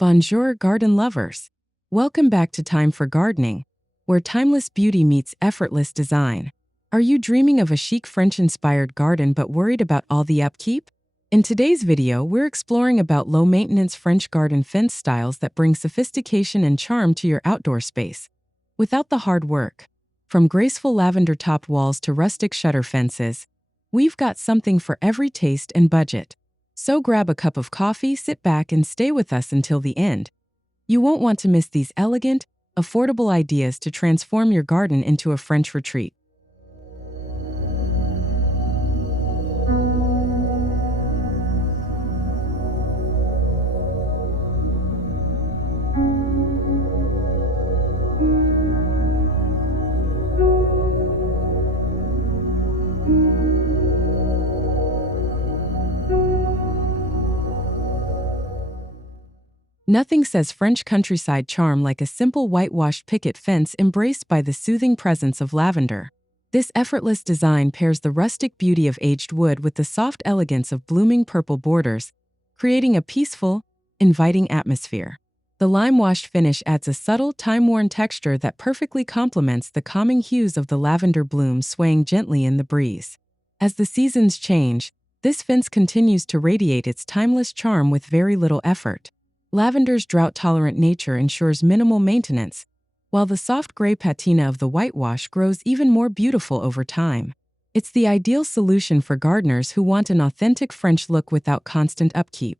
Bonjour, garden lovers. Welcome back to Time for Gardening, where timeless beauty meets effortless design. Are you dreaming of a chic French-inspired garden but worried about all the upkeep? In today's video, we're exploring about low-maintenance French garden fence styles that bring sophistication and charm to your outdoor space, without the hard work. From graceful lavender-topped walls to rustic shutter fences, we've got something for every taste and budget. So grab a cup of coffee, sit back, and stay with us until the end. You won't want to miss these elegant, affordable ideas to transform your garden into a French retreat. Nothing says French countryside charm like a simple whitewashed picket fence embraced by the soothing presence of lavender. This effortless design pairs the rustic beauty of aged wood with the soft elegance of blooming purple borders, creating a peaceful, inviting atmosphere. The lime-washed finish adds a subtle, time-worn texture that perfectly complements the calming hues of the lavender bloom swaying gently in the breeze. As the seasons change, this fence continues to radiate its timeless charm with very little effort. Lavender's drought-tolerant nature ensures minimal maintenance, while the soft gray patina of the whitewash grows even more beautiful over time. It's the ideal solution for gardeners who want an authentic French look without constant upkeep.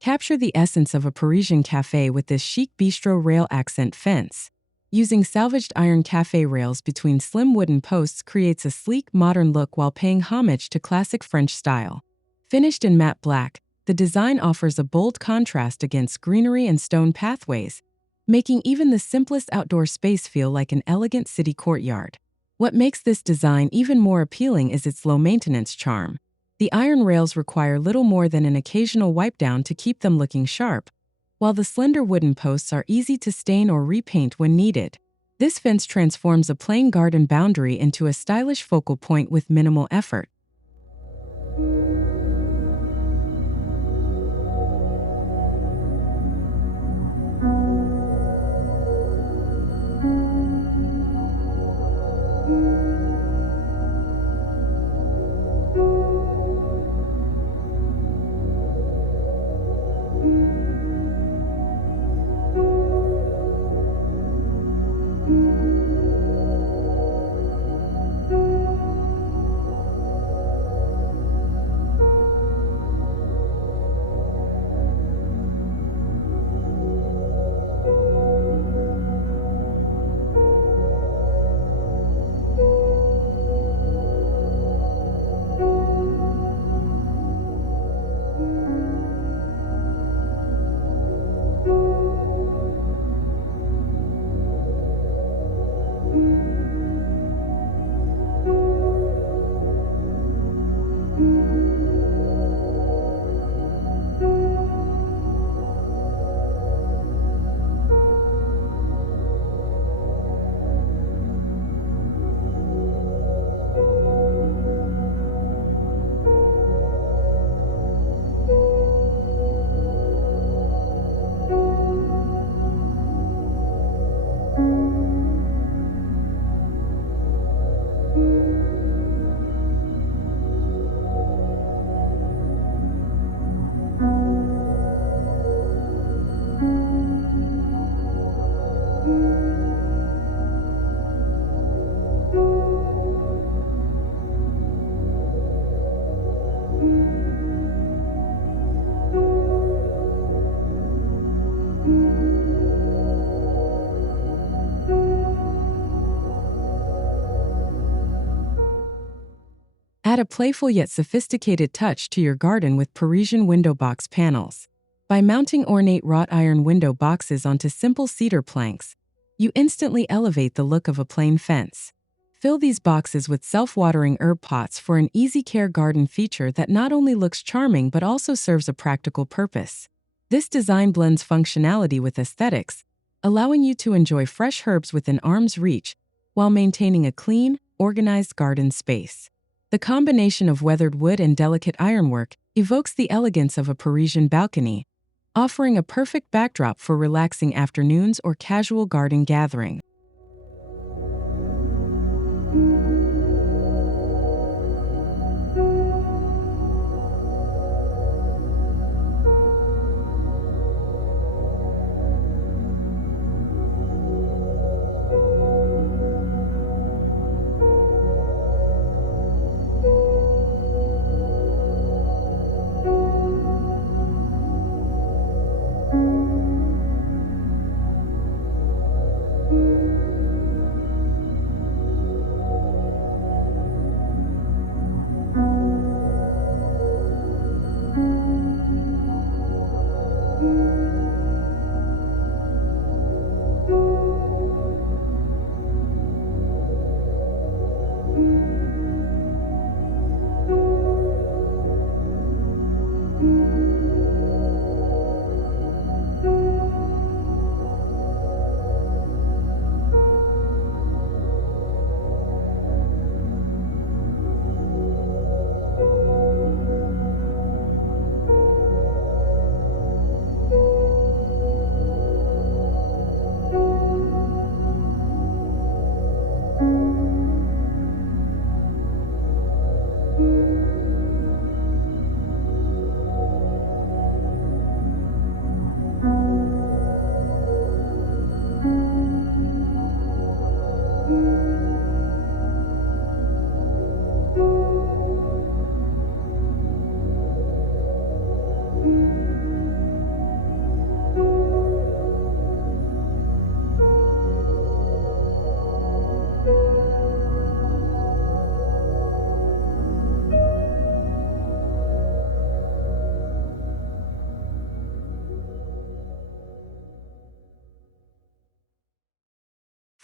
Capture the essence of a Parisian café with this chic bistro rail accent fence. Using salvaged iron café rails between slim wooden posts creates a sleek, modern look while paying homage to classic French style. Finished in matte black, the design offers a bold contrast against greenery and stone pathways, making even the simplest outdoor space feel like an elegant city courtyard. What makes this design even more appealing is its low-maintenance charm. The iron rails require little more than an occasional wipe down to keep them looking sharp, while the slender wooden posts are easy to stain or repaint when needed. This fence transforms a plain garden boundary into a stylish focal point with minimal effort. Add a playful yet sophisticated touch to your garden with Parisian window box panels. By mounting ornate wrought iron window boxes onto simple cedar planks, you instantly elevate the look of a plain fence. Fill these boxes with self-watering herb pots for an easy-care garden feature that not only looks charming but also serves a practical purpose. This design blends functionality with aesthetics, allowing you to enjoy fresh herbs within arm's reach while maintaining a clean, organized garden space. The combination of weathered wood and delicate ironwork evokes the elegance of a Parisian balcony, offering a perfect backdrop for relaxing afternoons or casual garden gathering.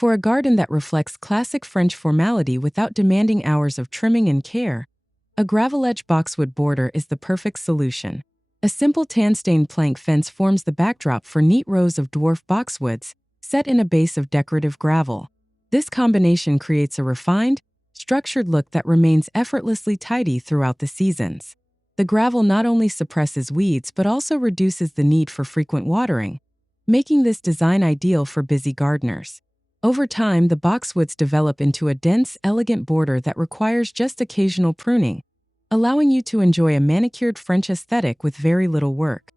For a garden that reflects classic French formality without demanding hours of trimming and care, a gravel-edge boxwood border is the perfect solution. A simple tan-stained plank fence forms the backdrop for neat rows of dwarf boxwoods set in a base of decorative gravel. This combination creates a refined, structured look that remains effortlessly tidy throughout the seasons. The gravel not only suppresses weeds but also reduces the need for frequent watering, making this design ideal for busy gardeners. Over time, the boxwoods develop into a dense, elegant border that requires just occasional pruning, allowing you to enjoy a manicured French aesthetic with very little work.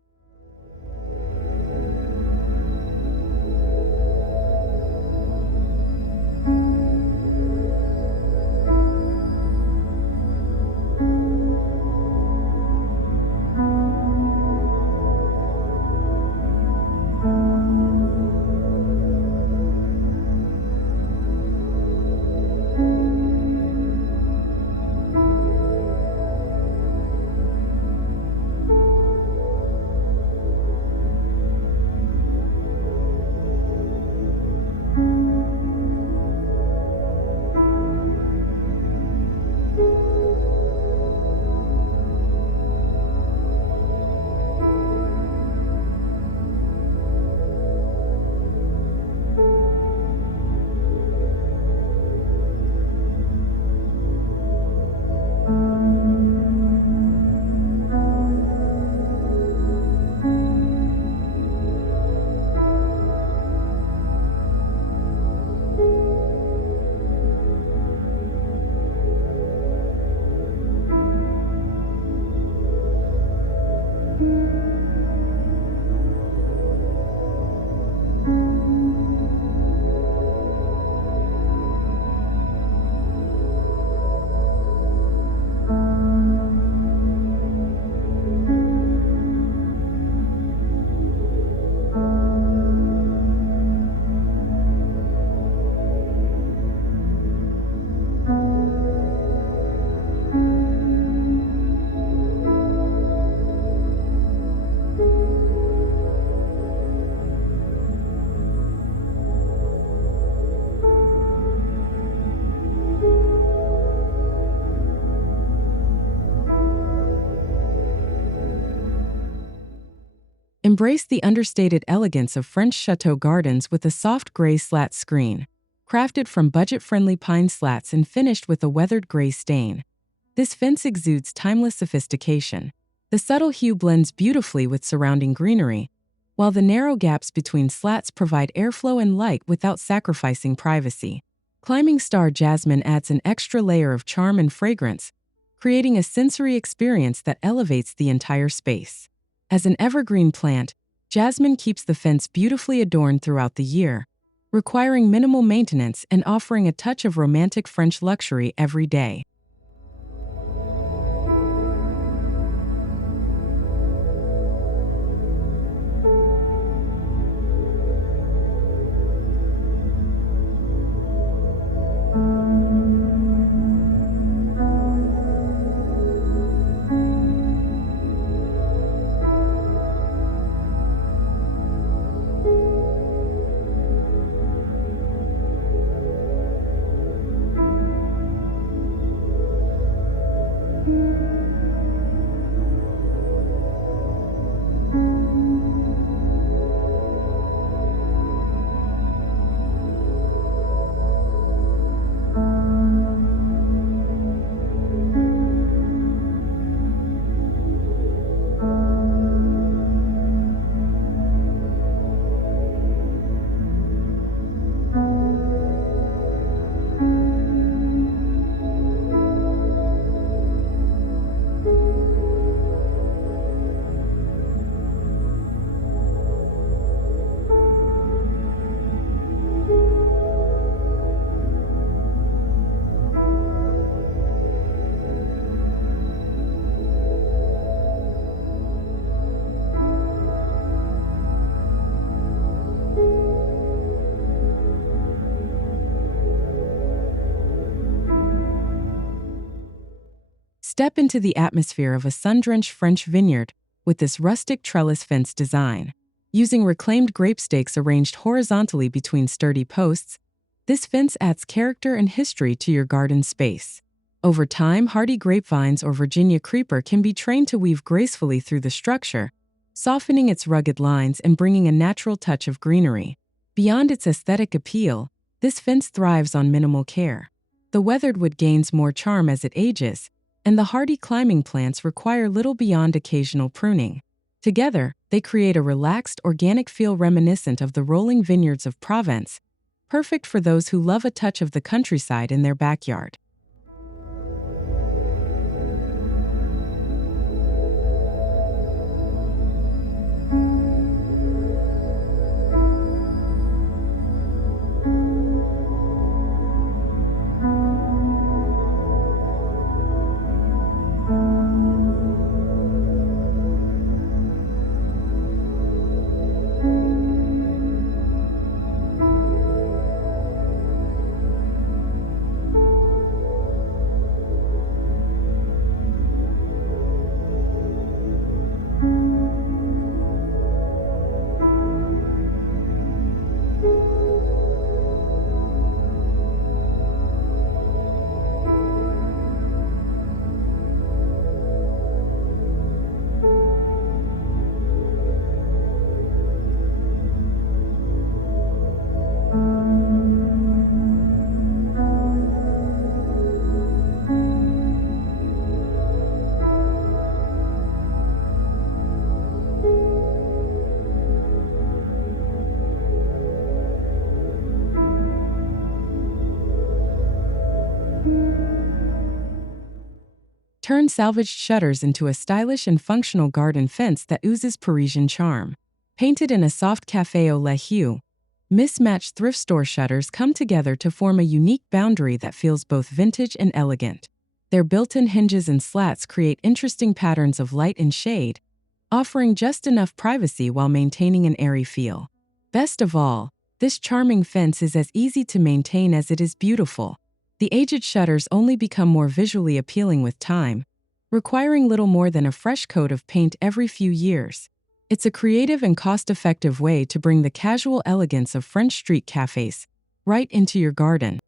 Embrace the understated elegance of French Château gardens with a soft gray slat screen, crafted from budget-friendly pine slats and finished with a weathered gray stain. This fence exudes timeless sophistication. The subtle hue blends beautifully with surrounding greenery, while the narrow gaps between slats provide airflow and light without sacrificing privacy. Climbing star jasmine adds an extra layer of charm and fragrance, creating a sensory experience that elevates the entire space. As an evergreen plant, jasmine keeps the fence beautifully adorned throughout the year, requiring minimal maintenance and offering a touch of romantic French luxury every day. Step into the atmosphere of a sun-drenched French vineyard with this rustic trellis fence design. Using reclaimed grape stakes arranged horizontally between sturdy posts, this fence adds character and history to your garden space. Over time, hardy grapevines or Virginia creeper can be trained to weave gracefully through the structure, softening its rugged lines and bringing a natural touch of greenery. Beyond its aesthetic appeal, this fence thrives on minimal care. The weathered wood gains more charm as it ages, and the hardy climbing plants require little beyond occasional pruning. Together, they create a relaxed, organic feel reminiscent of the rolling vineyards of Provence, perfect for those who love a touch of the countryside in their backyard. Turn salvaged shutters into a stylish and functional garden fence that oozes Parisian charm. Painted in a soft café au lait hue, mismatched thrift store shutters come together to form a unique boundary that feels both vintage and elegant. Their built-in hinges and slats create interesting patterns of light and shade, offering just enough privacy while maintaining an airy feel. Best of all, this charming fence is as easy to maintain as it is beautiful. The aged shutters only become more visually appealing with time, requiring little more than a fresh coat of paint every few years. It's a creative and cost-effective way to bring the casual elegance of French street cafes right into your garden.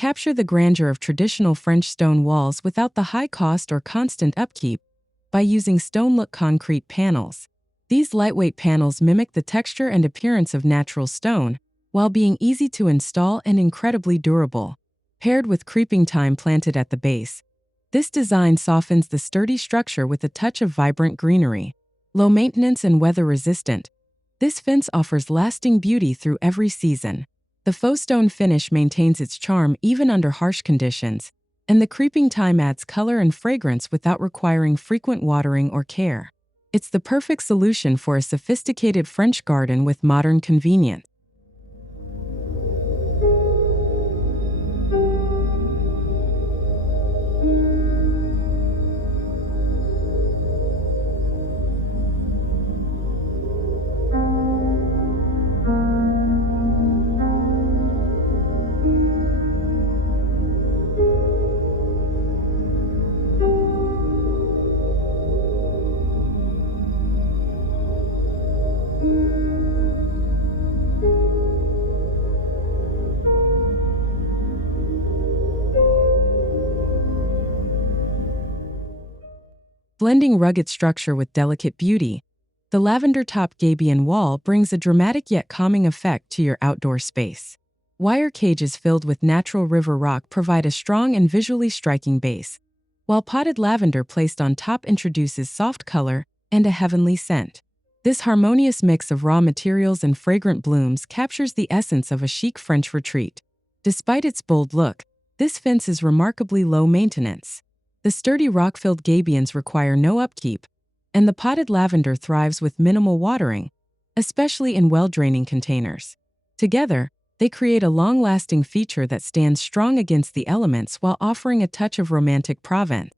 Capture the grandeur of traditional French stone walls without the high cost or constant upkeep by using stone-look concrete panels. These lightweight panels mimic the texture and appearance of natural stone, while being easy to install and incredibly durable. Paired with creeping thyme planted at the base, this design softens the sturdy structure with a touch of vibrant greenery. Low maintenance and weather-resistant, this fence offers lasting beauty through every season. The faux stone finish maintains its charm even under harsh conditions, and the creeping thyme adds color and fragrance without requiring frequent watering or care. It's the perfect solution for a sophisticated French garden with modern convenience. Blending rugged structure with delicate beauty, the lavender-topped Gabion wall brings a dramatic yet calming effect to your outdoor space. Wire cages filled with natural river rock provide a strong and visually striking base, while potted lavender placed on top introduces soft color and a heavenly scent. This harmonious mix of raw materials and fragrant blooms captures the essence of a chic French retreat. Despite its bold look, this fence is remarkably low maintenance. The sturdy rock-filled gabions require no upkeep, and the potted lavender thrives with minimal watering, especially in well-draining containers. Together, they create a long-lasting feature that stands strong against the elements while offering a touch of romantic Provence.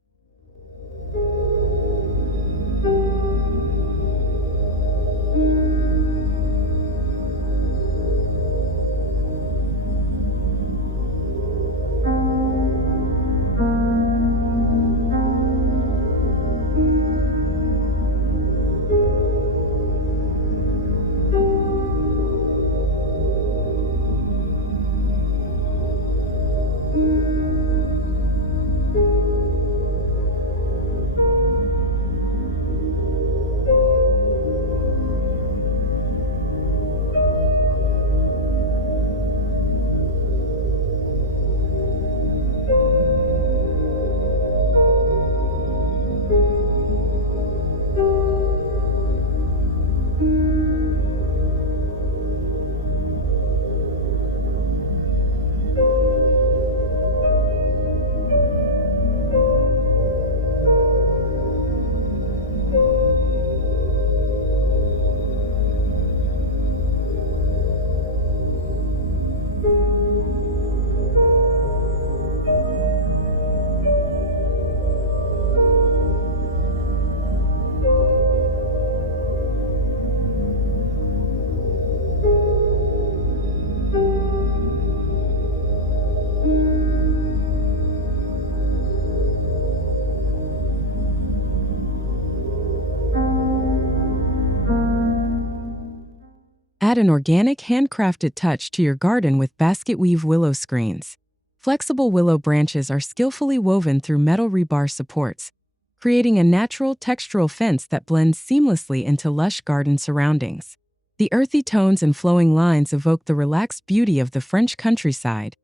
Add an organic handcrafted touch to your garden with basket weave willow screens. Flexible willow branches are skillfully woven through metal rebar supports, creating a natural textural fence that blends seamlessly into lush garden surroundings. The earthy tones and flowing lines evoke the relaxed beauty of the French countryside,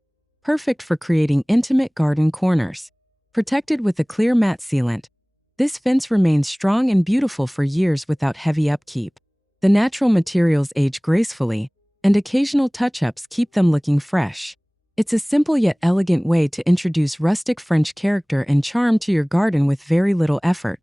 perfect for creating intimate garden corners. Protected with a clear matte sealant, this fence remains strong and beautiful for years without heavy upkeep. The natural materials age gracefully, and occasional touch-ups keep them looking fresh. It's a simple yet elegant way to introduce rustic French character and charm to your garden with very little effort.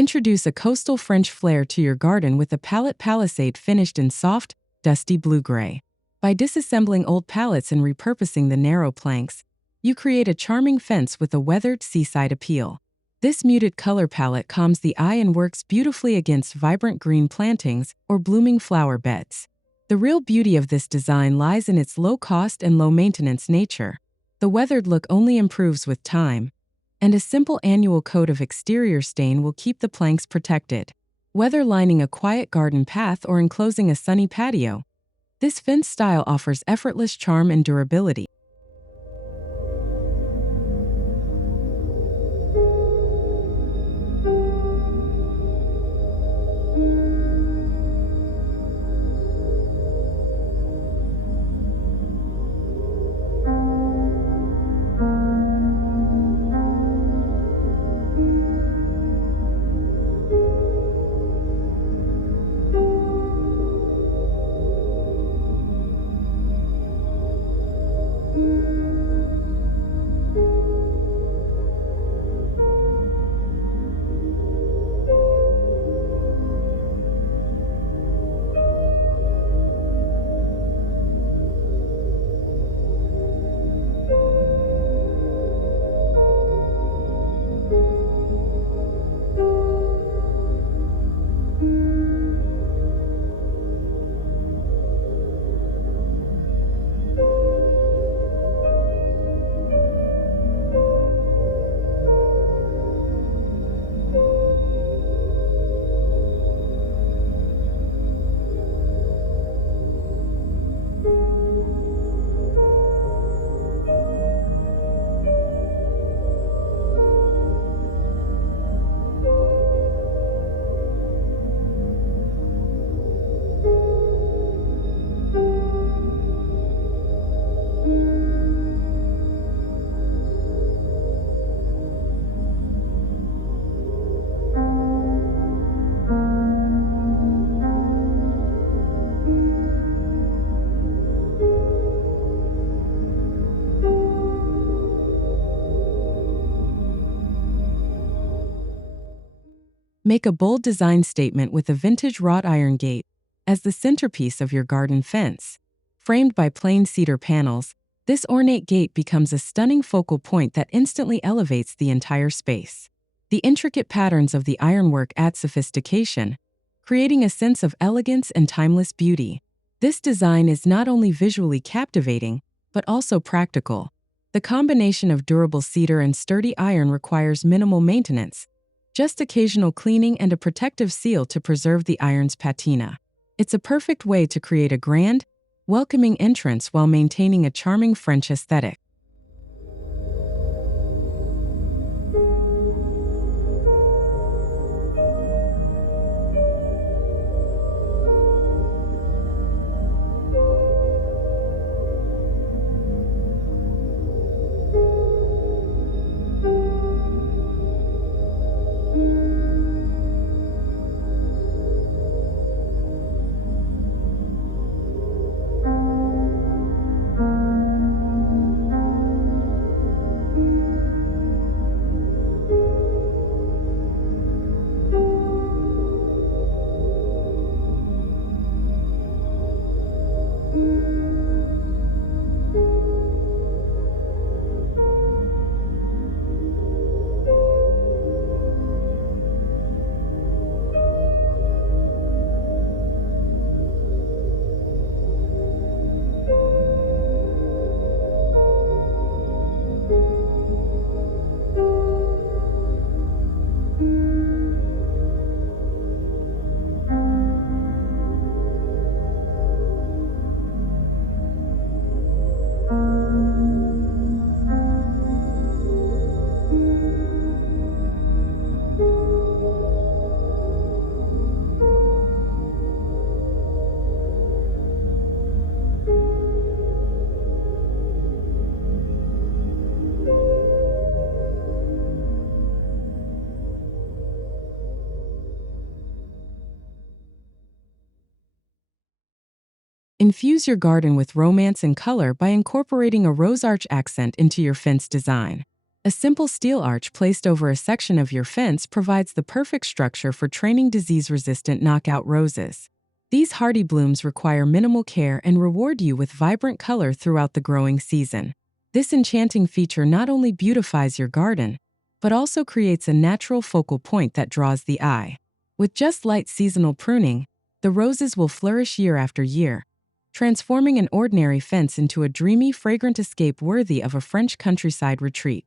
Introduce a coastal French flair to your garden with a palette palisade finished in soft, dusty blue-gray. By disassembling old palettes and repurposing the narrow planks, you create a charming fence with a weathered seaside appeal. This muted color palette calms the eye and works beautifully against vibrant green plantings or blooming flower beds. The real beauty of this design lies in its low-cost and low-maintenance nature. The weathered look only improves with time, and a simple annual coat of exterior stain will keep the planks protected. Whether lining a quiet garden path or enclosing a sunny patio, this fence style offers effortless charm and durability. Make a bold design statement with a vintage wrought iron gate as the centerpiece of your garden fence. Framed by plain cedar panels, this ornate gate becomes a stunning focal point that instantly elevates the entire space. The intricate patterns of the ironwork add sophistication, creating a sense of elegance and timeless beauty. This design is not only visually captivating, but also practical. The combination of durable cedar and sturdy iron requires minimal maintenance, just occasional cleaning and a protective seal to preserve the iron's patina. It's a perfect way to create a grand, welcoming entrance while maintaining a charming French aesthetic. Infuse your garden with romance and color by incorporating a rose arch accent into your fence design. A simple steel arch placed over a section of your fence provides the perfect structure for training disease-resistant knockout roses. These hardy blooms require minimal care and reward you with vibrant color throughout the growing season. This enchanting feature not only beautifies your garden, but also creates a natural focal point that draws the eye. With just light seasonal pruning, the roses will flourish year after year, transforming an ordinary fence into a dreamy, fragrant escape worthy of a French countryside retreat.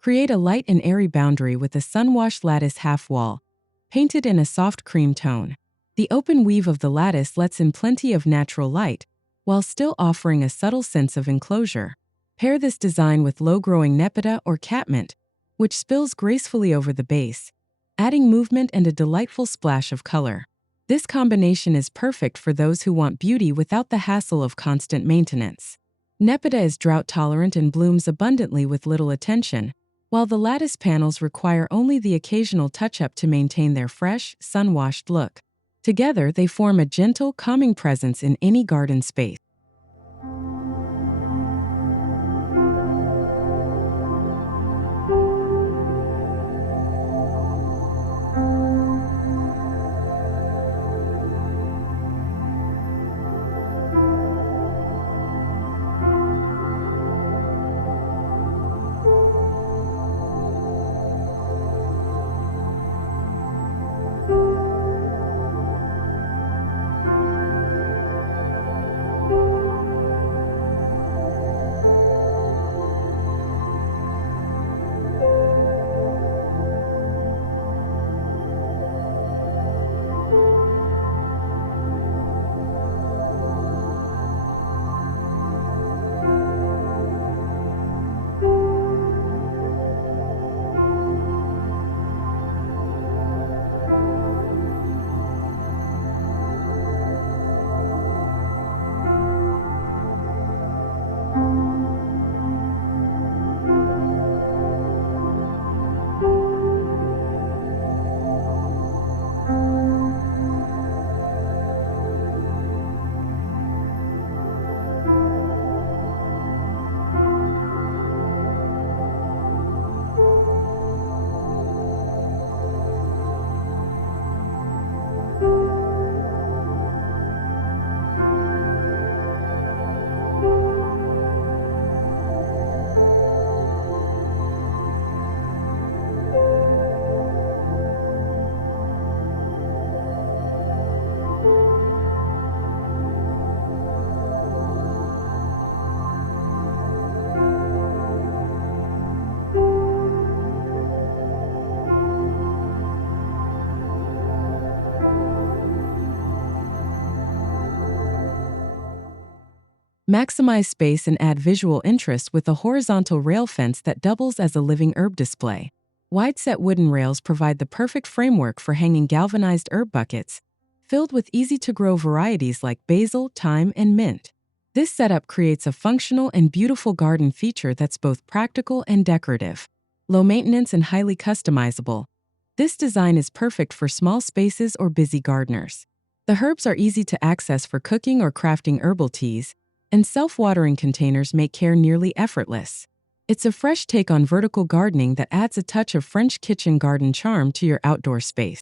Create a light and airy boundary with a sun-washed lattice half-wall, painted in a soft cream tone. The open weave of the lattice lets in plenty of natural light, while still offering a subtle sense of enclosure. Pair this design with low-growing nepeta or catmint, which spills gracefully over the base, adding movement and a delightful splash of color. This combination is perfect for those who want beauty without the hassle of constant maintenance. Nepeta is drought-tolerant and blooms abundantly with little attention, while the lattice panels require only the occasional touch-up to maintain their fresh, sun-washed look. Together, they form a gentle, calming presence in any garden space. Maximize space and add visual interest with a horizontal rail fence that doubles as a living herb display. Wide-set wooden rails provide the perfect framework for hanging galvanized herb buckets, filled with easy-to-grow varieties like basil, thyme, and mint. This setup creates a functional and beautiful garden feature that's both practical and decorative. Low maintenance and highly customizable, this design is perfect for small spaces or busy gardeners. The herbs are easy to access for cooking or crafting herbal teas, and self-watering containers make care nearly effortless. It's a fresh take on vertical gardening that adds a touch of French kitchen garden charm to your outdoor space.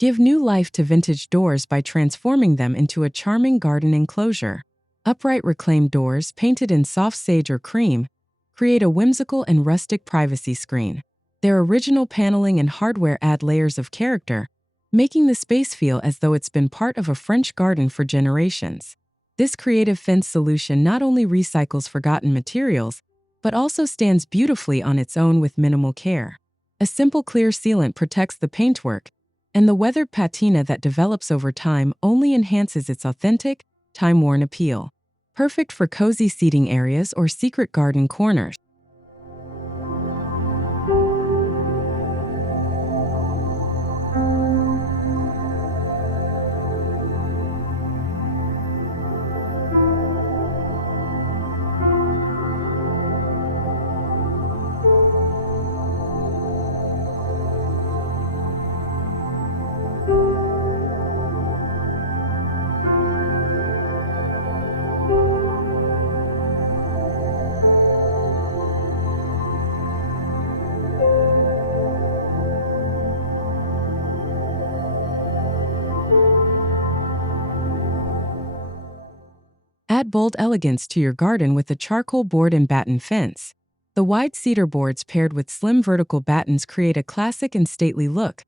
Give new life to vintage doors by transforming them into a charming garden enclosure. Upright reclaimed doors, painted in soft sage or cream, create a whimsical and rustic privacy screen. Their original paneling and hardware add layers of character, making the space feel as though it's been part of a French garden for generations. This creative fence solution not only recycles forgotten materials, but also stands beautifully on its own with minimal care. A simple clear sealant protects the paintwork, and the weathered patina that develops over time only enhances its authentic, time-worn appeal. Perfect for cozy seating areas or secret garden corners. Add bold elegance to your garden with a charcoal board-and-batten fence. The wide cedar boards paired with slim vertical battens create a classic and stately look,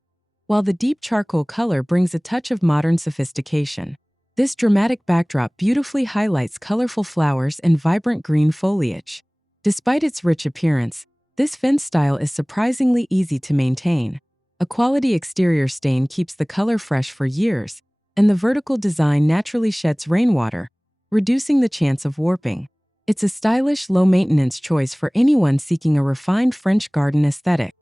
while the deep charcoal color brings a touch of modern sophistication. This dramatic backdrop beautifully highlights colorful flowers and vibrant green foliage. Despite its rich appearance, this fence style is surprisingly easy to maintain. A quality exterior stain keeps the color fresh for years, and the vertical design naturally sheds rainwater, reducing the chance of warping. It's a stylish, low-maintenance choice for anyone seeking a refined French garden aesthetic.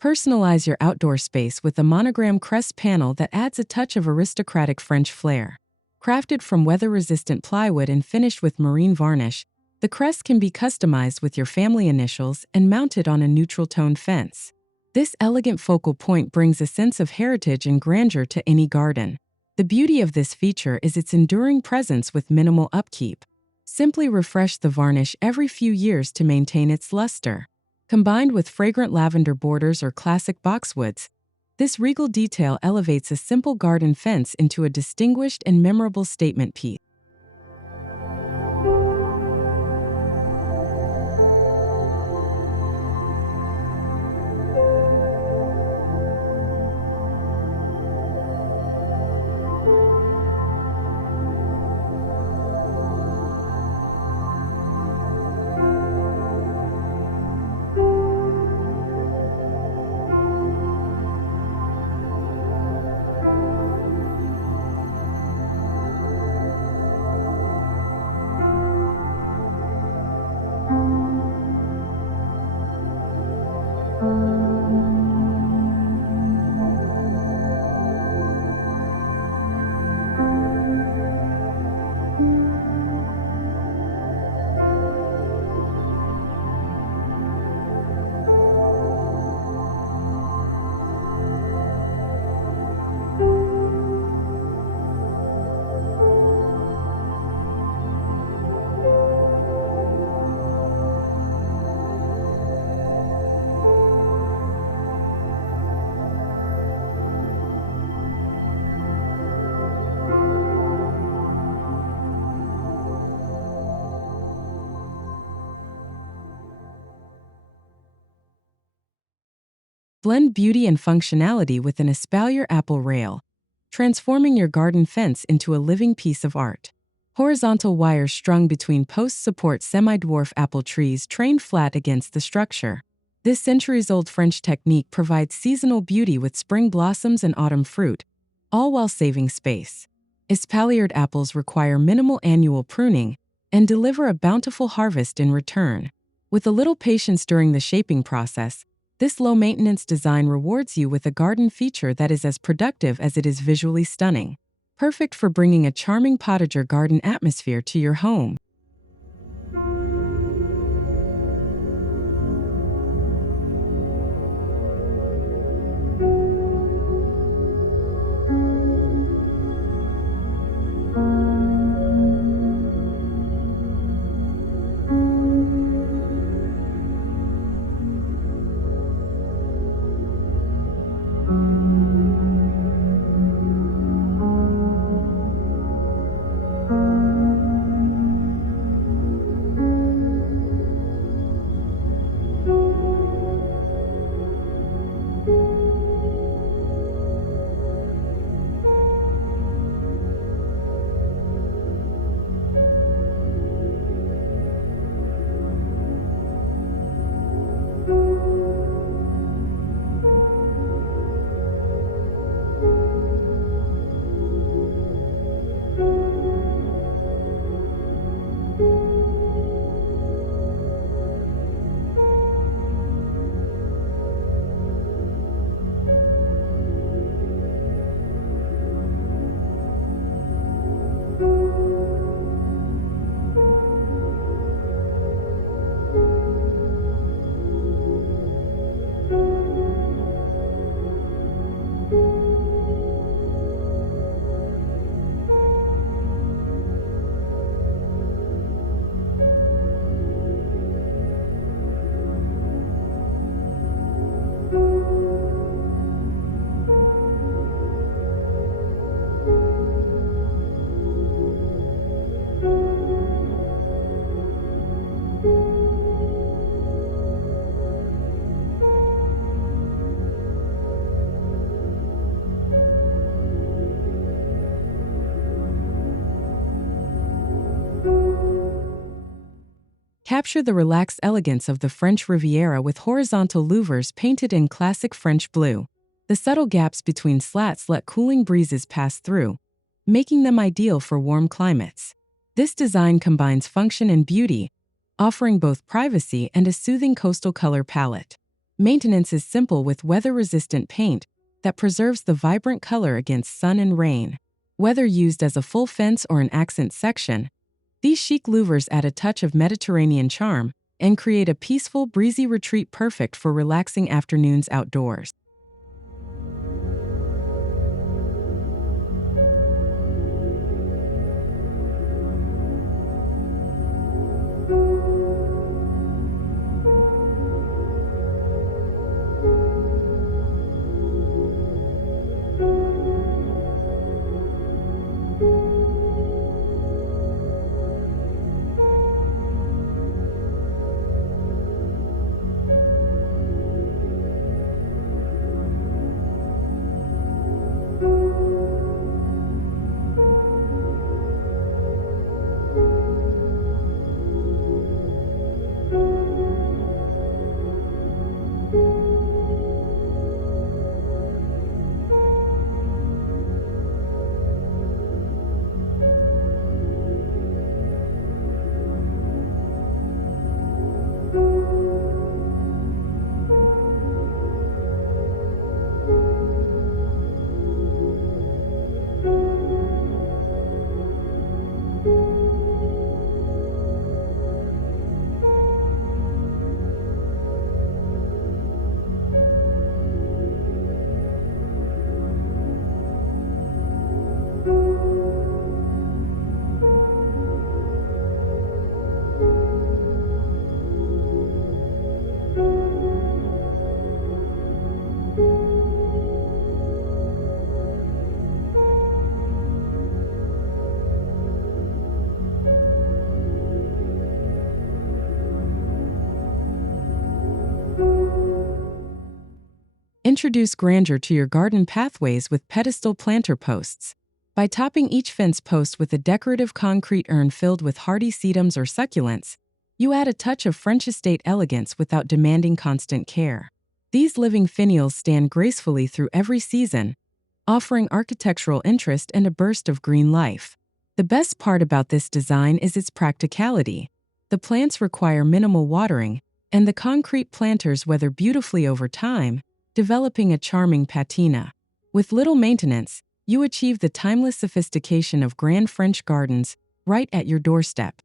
Personalize your outdoor space with the monogram crest panel that adds a touch of aristocratic French flair. Crafted from weather-resistant plywood and finished with marine varnish, the crest can be customized with your family initials and mounted on a neutral-toned fence. This elegant focal point brings a sense of heritage and grandeur to any garden. The beauty of this feature is its enduring presence with minimal upkeep. Simply refresh the varnish every few years to maintain its luster. Combined with fragrant lavender borders or classic boxwoods, this regal detail elevates a simple garden fence into a distinguished and memorable statement piece. Blend beauty and functionality with an espalier apple rail, transforming your garden fence into a living piece of art. Horizontal wires strung between posts support semi-dwarf apple trees trained flat against the structure. This centuries-old French technique provides seasonal beauty with spring blossoms and autumn fruit, all while saving space. Espaliered apples require minimal annual pruning and deliver a bountiful harvest in return. With a little patience during the shaping process, this low-maintenance design rewards you with a garden feature that is as productive as it is visually stunning. Perfect for bringing a charming Potager garden atmosphere to your home. Capture the relaxed elegance of the French Riviera with horizontal louvers painted in classic French blue. The subtle gaps between slats let cooling breezes pass through, making them ideal for warm climates. This design combines function and beauty, offering both privacy and a soothing coastal color palette. Maintenance is simple with weather-resistant paint that preserves the vibrant color against sun and rain. Whether used as a full fence or an accent section, these chic louvers add a touch of Mediterranean charm and create a peaceful, breezy retreat perfect for relaxing afternoons outdoors. Introduce grandeur to your garden pathways with pedestal planter posts. By topping each fence post with a decorative concrete urn filled with hardy sedums or succulents, you add a touch of French estate elegance without demanding constant care. These living finials stand gracefully through every season, offering architectural interest and a burst of green life. The best part about this design is its practicality. The plants require minimal watering, and the concrete planters weather beautifully over time, developing a charming patina. With little maintenance, you achieve the timeless sophistication of grand French gardens right at your doorstep.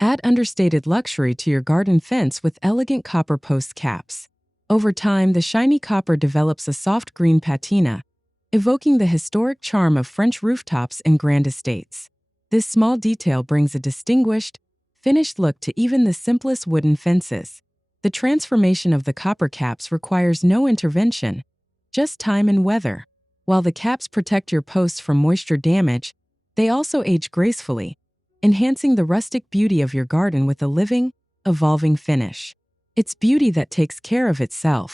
Add understated luxury to your garden fence with elegant copper post caps. Over time, the shiny copper develops a soft green patina, evoking the historic charm of French rooftops and grand estates. This small detail brings a distinguished, finished look to even the simplest wooden fences. The transformation of the copper caps requires no intervention, just time and weather. While the caps protect your posts from moisture damage, they also age gracefully, enhancing the rustic beauty of your garden with a living, evolving finish. It's beauty that takes care of itself.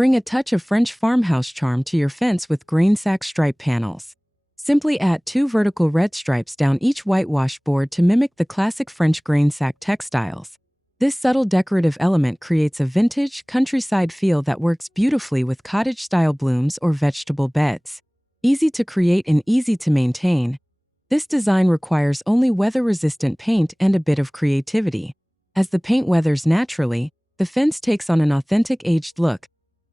Bring a touch of French farmhouse charm to your fence with grain sack stripe panels. Simply add 2 vertical red stripes down each whitewash board to mimic the classic French grain sack textiles. This subtle decorative element creates a vintage, countryside feel that works beautifully with cottage-style blooms or vegetable beds. Easy to create and easy to maintain, this design requires only weather-resistant paint and a bit of creativity. As the paint weathers naturally, the fence takes on an authentic aged look,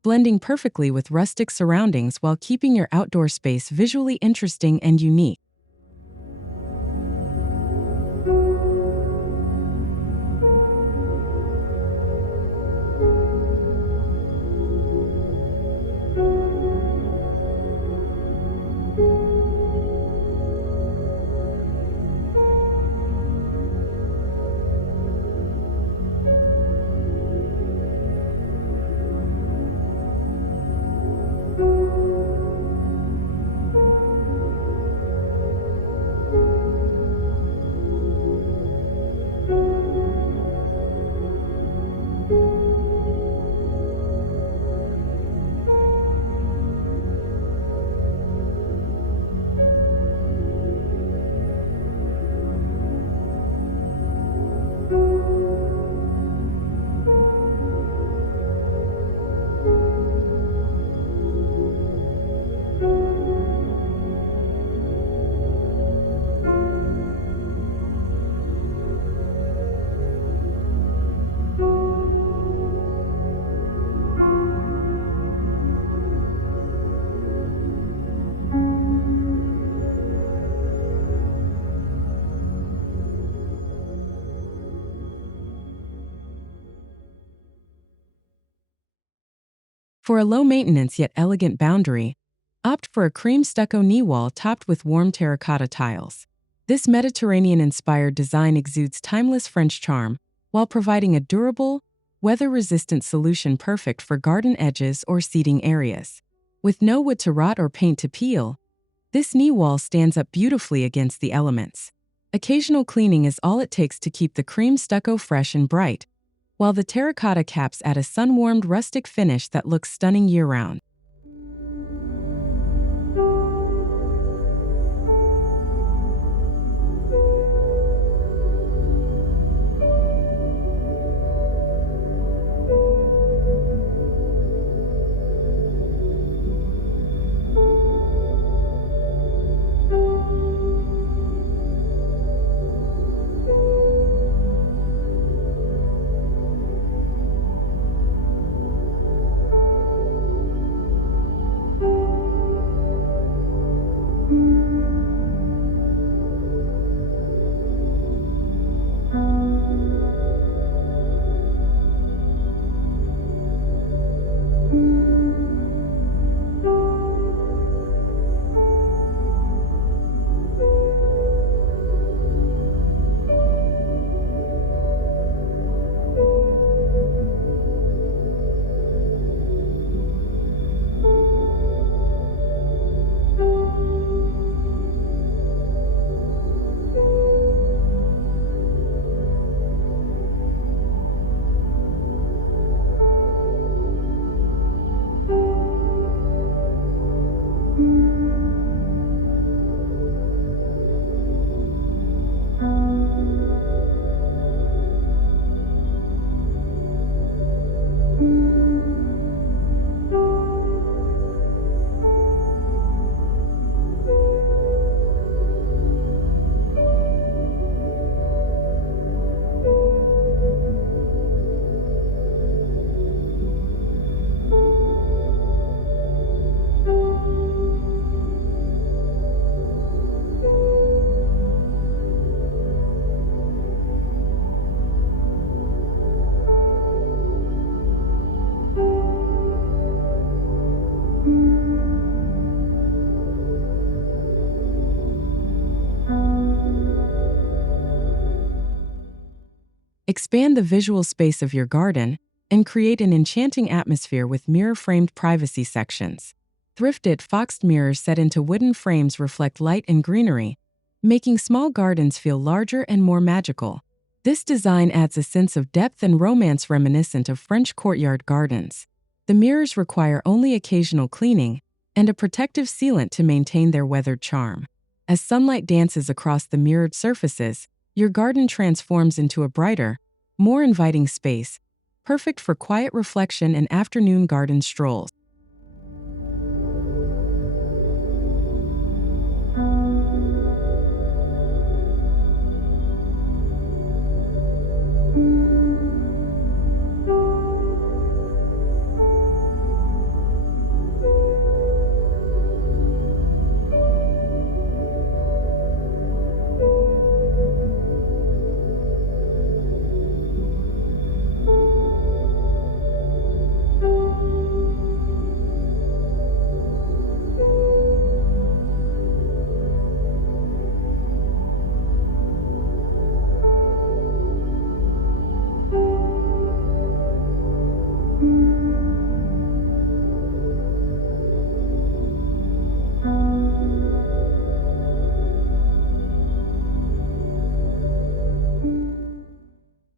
blending perfectly with rustic surroundings while keeping your outdoor space visually interesting and unique. For a low-maintenance yet elegant boundary, opt for a cream stucco knee wall topped with warm terracotta tiles. This Mediterranean-inspired design exudes timeless French charm, while providing a durable, weather-resistant solution perfect for garden edges or seating areas. With no wood to rot or paint to peel, this knee wall stands up beautifully against the elements. Occasional cleaning is all it takes to keep the cream stucco fresh and bright, while the terracotta caps add a sun-warmed rustic finish that looks stunning year-round. Expand the visual space of your garden and create an enchanting atmosphere with mirror-framed privacy sections. Thrifted foxed mirrors set into wooden frames reflect light and greenery, making small gardens feel larger and more magical. This design adds a sense of depth and romance reminiscent of French courtyard gardens. The mirrors require only occasional cleaning and a protective sealant to maintain their weathered charm. As sunlight dances across the mirrored surfaces, your garden transforms into a brighter, more inviting space, perfect for quiet reflection and afternoon garden strolls.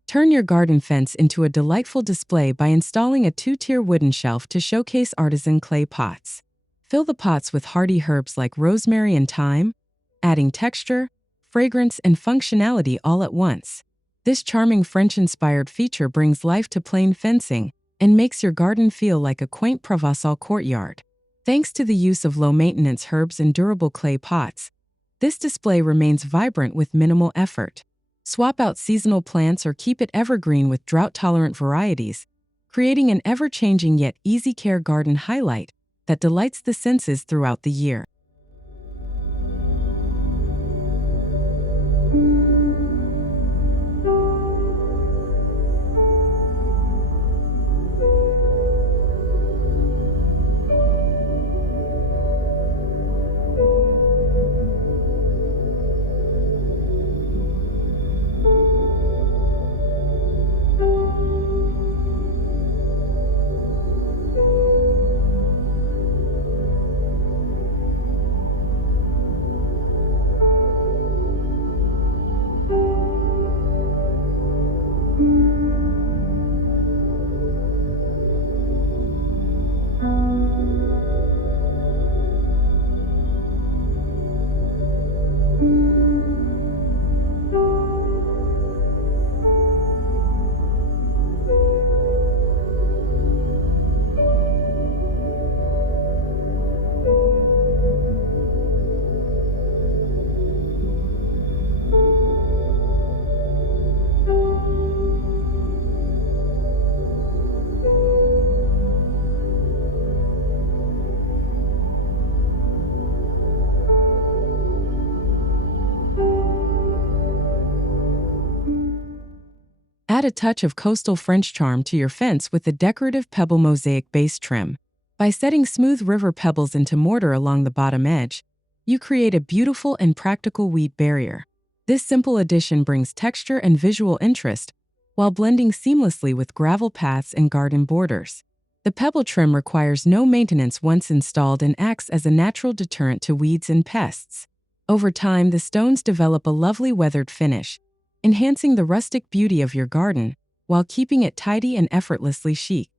Turn your garden fence into a delightful display by installing a two-tier wooden shelf to showcase artisan clay pots. Fill the pots with hardy herbs like rosemary and thyme, adding texture, fragrance, and functionality all at once. This charming French-inspired feature brings life to plain fencing and makes your garden feel like a quaint Provençal courtyard. Thanks to the use of low-maintenance herbs and durable clay pots, this display remains vibrant with minimal effort. Swap out seasonal plants or keep it evergreen with drought-tolerant varieties, creating an ever-changing yet easy-care garden highlight that delights the senses throughout the year. Add a touch of coastal French charm to your fence with the decorative Pebble-Mosaic base trim. By setting smooth river pebbles into mortar along the bottom edge, you create a beautiful and practical weed barrier. This simple addition brings texture and visual interest while blending seamlessly with gravel paths and garden borders. The pebble trim requires no maintenance once installed and acts as a natural deterrent to weeds and pests. Over time, the stones develop a lovely weathered finish, enhancing the rustic beauty of your garden while keeping it tidy and effortlessly chic.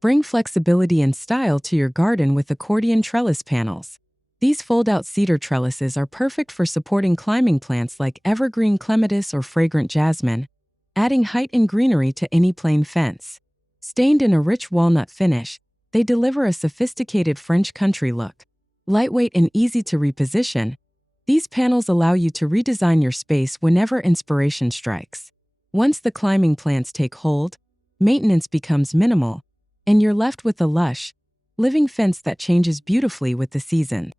Bring flexibility and style to your garden with accordion trellis panels. These fold-out cedar trellises are perfect for supporting climbing plants like evergreen clematis or fragrant jasmine, adding height and greenery to any plain fence. Stained in a rich walnut finish, they deliver a sophisticated French country look. Lightweight and easy to reposition, these panels allow you to redesign your space whenever inspiration strikes. Once the climbing plants take hold, maintenance becomes minimal, and you're left with a lush, living fence that changes beautifully with the season.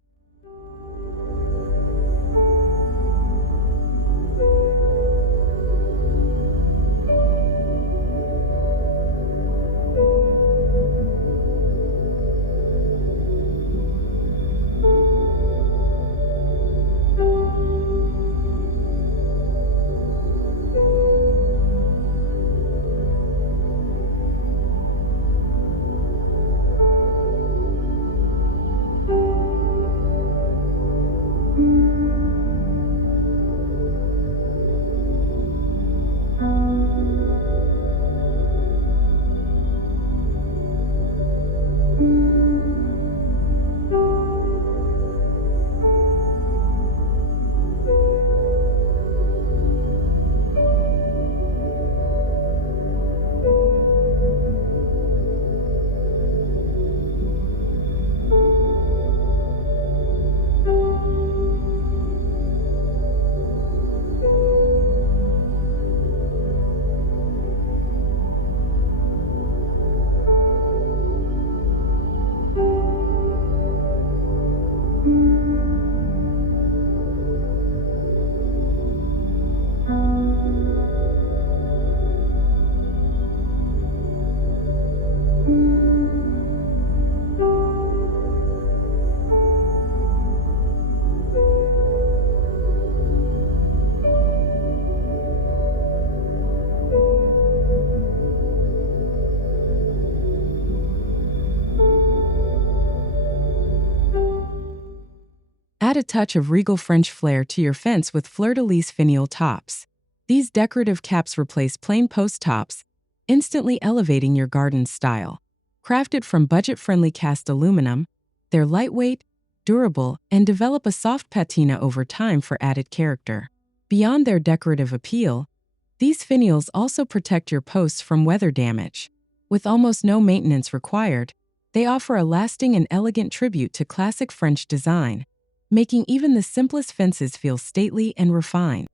Add a touch of regal French flair to your fence with Fleur-de-Lis finial tops. These decorative caps replace plain post tops, instantly elevating your garden's style. Crafted from budget-friendly cast aluminum, they're lightweight, durable, and develop a soft patina over time for added character. Beyond their decorative appeal, these finials also protect your posts from weather damage. With almost no maintenance required, they offer a lasting and elegant tribute to classic French design, making even the simplest fences feel stately and refined.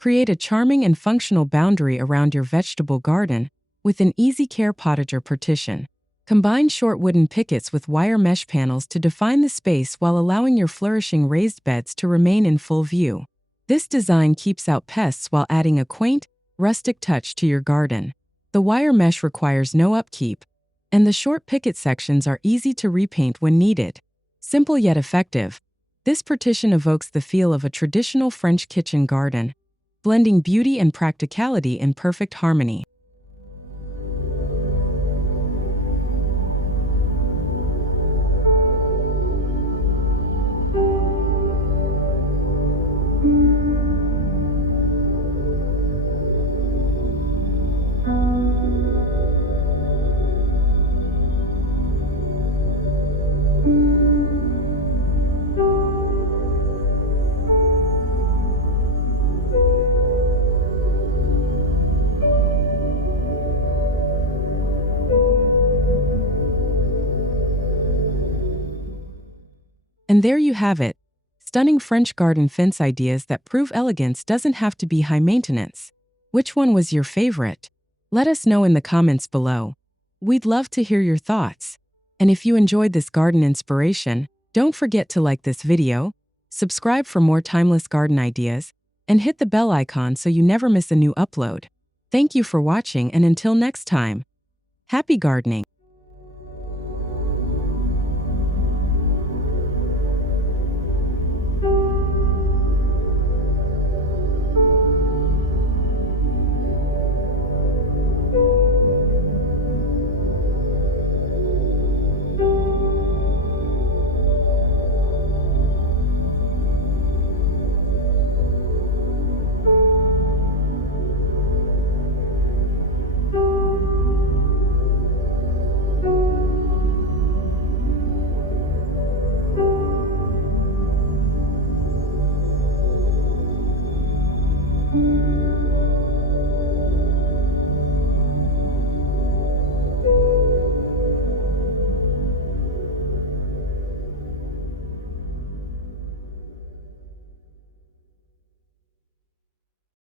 Create a charming and functional boundary around your vegetable garden with an easy care Potager partition. Combine short wooden pickets with wire mesh panels to define the space while allowing your flourishing raised beds to remain in full view. This design keeps out pests while adding a quaint, rustic touch to your garden. The wire mesh requires no upkeep, and the short picket sections are easy to repaint when needed. Simple yet effective, this partition evokes the feel of a traditional French kitchen garden, blending beauty and practicality in perfect harmony. And there you have it. Stunning French garden fence ideas that prove elegance doesn't have to be high maintenance. Which one was your favorite? Let us know in the comments below. We'd love to hear your thoughts. And if you enjoyed this garden inspiration, don't forget to like this video, subscribe for more timeless garden ideas, and hit the bell icon so you never miss a new upload. Thank you for watching, and until next time, happy gardening!